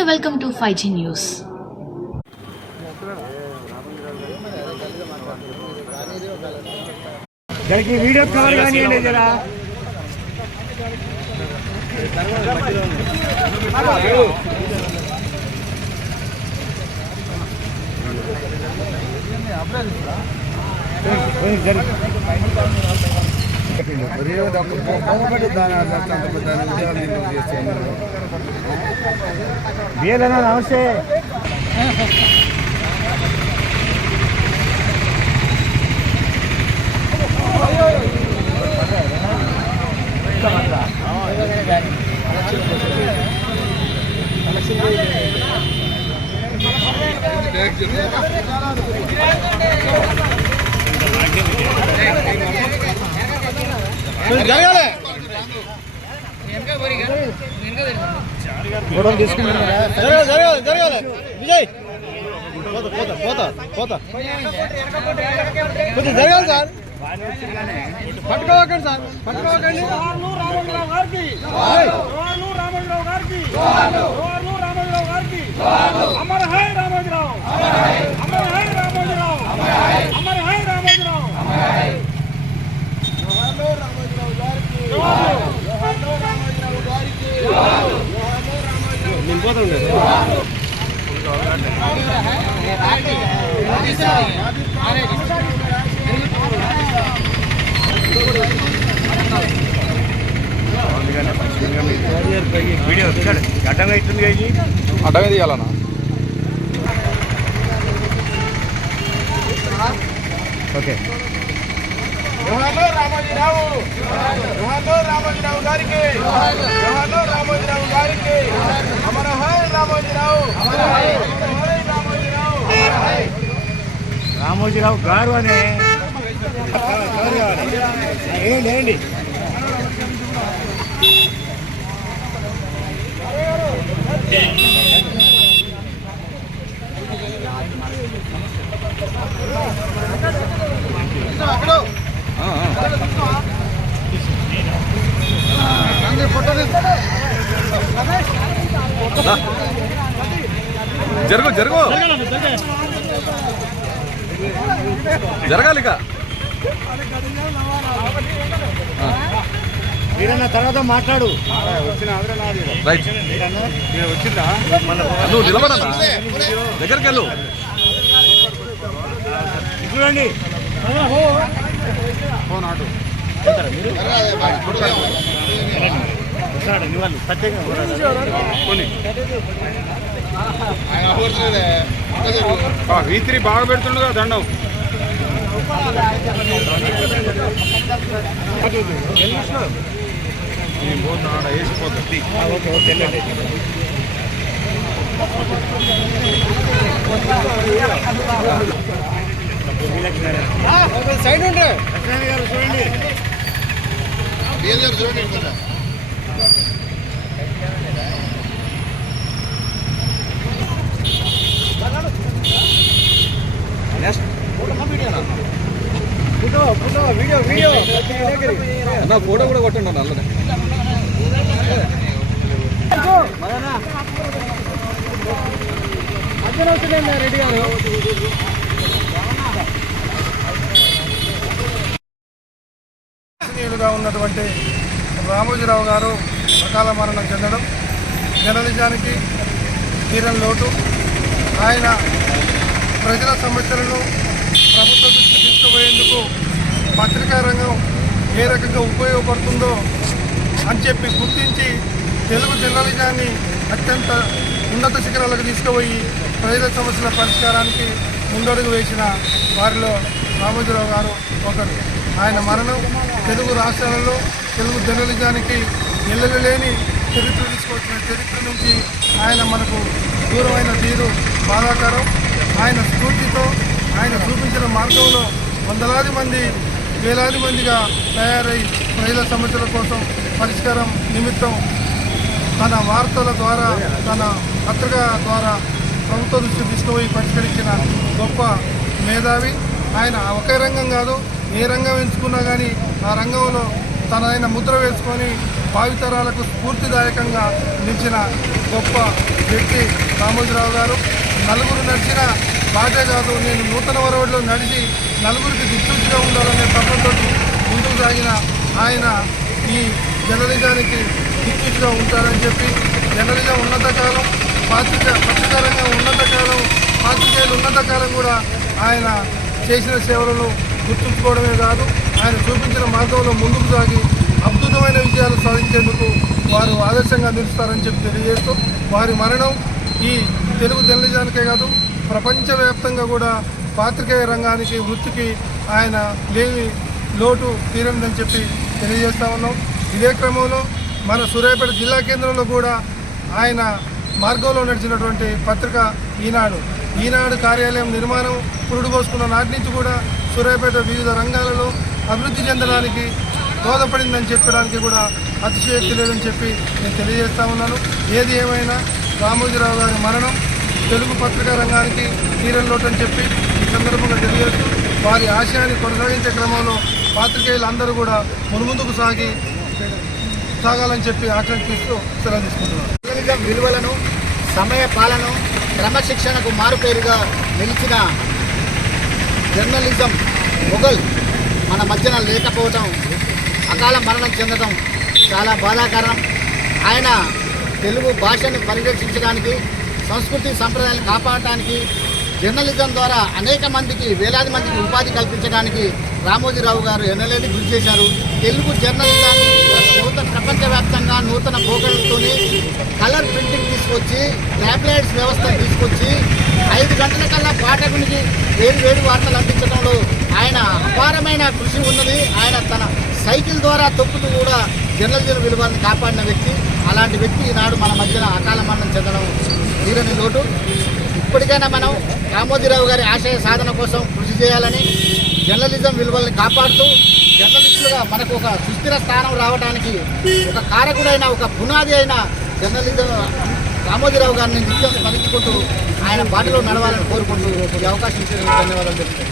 Namaste, welcome to 5G News. Video cover जरा नमस्ते విజయ్ జరగాలి సార్ పట్టుకోకండి సార్ పట్టుకోకండి రామోజీరావు గారికి Amar high Ramoji Rao Amar high Ramoji Rao Amar high Ramoji Rao video అడ్డంగా ఇస్తుంది అడ్డంగా తీయాలన్నా ఓకే రామోజీరావు గారికి రామోజీరావు గారికి అమర హై రామోజీరావు రామోజీరావు గారు అనే ఏంటి జరుగు జరుగు జరగాలి వీరన్న తర్వాత మాట్లాడు వచ్చిందా నువ్వు నిలబడన్నా దగ్గరికి వెళ్ళు చూడండి ఫోన్ ఆటు వీత్రి బాగా పెడుతుండగా దండం వేసిపోతుంది సైడ్ ఉంటే చూడండి నా ఫోటో కూడా కొట్టండి నల్లనే రెడ్డి గారు ఉన్నటువంటి రామోజీరావు గారు అకాల మరణం చెందడం జర్నలిజానికి తీరని లోటు. ఆయన ప్రజల సమస్యలను ప్రభుత్వ దృష్టికి తీసుకుపోయేందుకు పత్రికా రంగం ఏ రకంగా ఉపయోగపడుతుందో అని చెప్పి గుర్తించి తెలుగు జర్నలిజాన్ని అత్యంత ఉన్నత శిఖరాలకు తీసుకుపోయి ప్రజల సమస్యల పరిష్కారానికి ముందడుగు వేసిన వారిలో రామోజీరావు గారు ఒకరు. ఆయన మరణం తెలుగు రాష్ట్రాలలో తెలుగు జర్నలిజానికి ఎల్లలేని చరిత్ర తీసుకొచ్చిన చరిత్ర నుంచి ఆయన మనకు దూరమైన తీరు బాధాకరం. ఆయన స్ఫూర్తితో ఆయన చూపించిన మార్గంలో వందలాది మంది వేలాది మందిగా తయారై ప్రజల సమస్యల కోసం పరిష్కారం నిమిత్తం తన వార్తల ద్వారా తన పత్రిక ద్వారా ప్రభుత్వ దృష్టి తీసుకుపోయి పరిష్కరించిన గొప్ప మేధావి. ఆయన ఒకే రంగం కాదు, ఏ రంగం ఎంచుకున్నా కానీ ఆ రంగంలో తనదైన ముద్ర వేసుకొని భావితరాలకు స్ఫూర్తిదాయకంగా నిలిచిన గొప్ప వ్యక్తి రామోజీరావు గారు. నలుగురు నడిచిన బాటే కాదు, నేను నూతన వరవడిలో నడిచి నలుగురికి దిక్సూచిగా ఉండాలనే తపంతో ముందుకు సాగిన ఆయన ఈ జర్నలిజానికి దిక్సూచిగా ఉంటారని చెప్పి, జర్నలిజం ఉన్నతకాలం, పత్రికారంగా ఉన్నతకాలం, పాత్రికేయులు ఉన్నతకాలం కూడా ఆయన చేసిన సేవలను గుర్తుంచుకోవడమే కాదు, ఆయన చూపించిన మార్గంలో ముందుకు సాగి అద్భుతమైన విజయాలు సాధించేందుకు వారు ఆదర్శంగా నిలుస్తారని చెప్పి తెలియజేస్తూ, వారి మరణం ఈ తెలుగు జర్నలిజానికే కాదు ప్రపంచవ్యాప్తంగా కూడా పాత్రికేయ రంగానికి వృత్తికి ఆయన లేని లోటు తీరనిదని చెప్పి తెలియజేస్తా ఉన్నాం. ఇదే క్రమంలో మన సూర్యాపేట జిల్లా కేంద్రంలో కూడా ఆయన మార్గంలో నడిచినటువంటి పత్రిక ఈనాడు కార్యాలయం నిర్మాణం పురుడు పోసుకున్న నాటి నుంచి కూడా సూర్యాపేట వివిధ రంగాలలో అభివృద్ధి చెందడానికి దోహదపడిందని చెప్పడానికి కూడా అతిశయోక్తి లేదని చెప్పి నేను తెలియజేస్తా ఉన్నాను. ఏది ఏమైనా రామోజీరావు గారి మరణం తెలుగు పత్రికా రంగానికి తీరని లోటు అని చెప్పి ఈ సందర్భంగా తెలియజేస్తూ, వారి ఆశయాన్ని కొనసాగించే క్రమంలో పాత్రికేయులందరూ కూడా మున్ముందుకు సాగాలని చెప్పి ఆకాంక్షిస్తూ సెలవు తీసుకుంటున్నారు. జర్నలిజం విలువలను, సమయ పాలన, క్రమశిక్షణకు మారుపేరుగా నిలిచిన జర్నలిజం మొఘల్ మన మధ్యన లేకపోవడం, అకాల మరణం చెందడం చాలా బాధాకరం. ఆయన తెలుగు భాషను పరిరక్షించడానికి, సంస్కృతి సంప్రదాయాలను కాపాడటానికి, జర్నలిజం ద్వారా అనేక మందికి, వేలాది మందికి ఉపాధి కల్పించడానికి రామోజీరావు గారు ఎన్నలేని కృషి చేశారు. తెలుగు జర్నలిజాన్ని ప్రపంచవ్యాప్తంగా నూతన పోకడలతోనే కలర్ ప్రింటింగ్ తీసుకొచ్చి, ట్యాబ్లెట్స్ వ్యవస్థ తీసుకొచ్చి 5 గంటల కల్లా పాఠకునికి వేరు వార్తలు అందించడంలో ఆయన అపారమైన కృషి ఉన్నది. ఆయన తన సైకిల్ ద్వారా తొక్కుతూ కూడా జర్నలిజం విలువలను కాపాడిన వ్యక్తి. అలాంటి వ్యక్తి ఈనాడు మన మధ్యన అకాల మరణం చెందడం తీరని లోటు. ఇప్పటికైనా మనం రామోజీరావు గారి ఆశయ సాధన కోసం కృషి చేయాలని, జర్నలిజం విలువల్ని కాపాడుతూ జర్నలిస్టులుగా మనకు ఒక సుస్థిర స్థానం రావడానికి ఒక కారకుడైన, ఒక పునాది అయిన జర్నలిజం రామోజీరావు గారిని నిత్యం స్మరించుకుంటూ ఆయన బాటలో నడవాలని కోరుకుంటూ ఈ అవకాశం ఇచ్చినందుకు ధన్యవాదాలు తెలుపుతాను.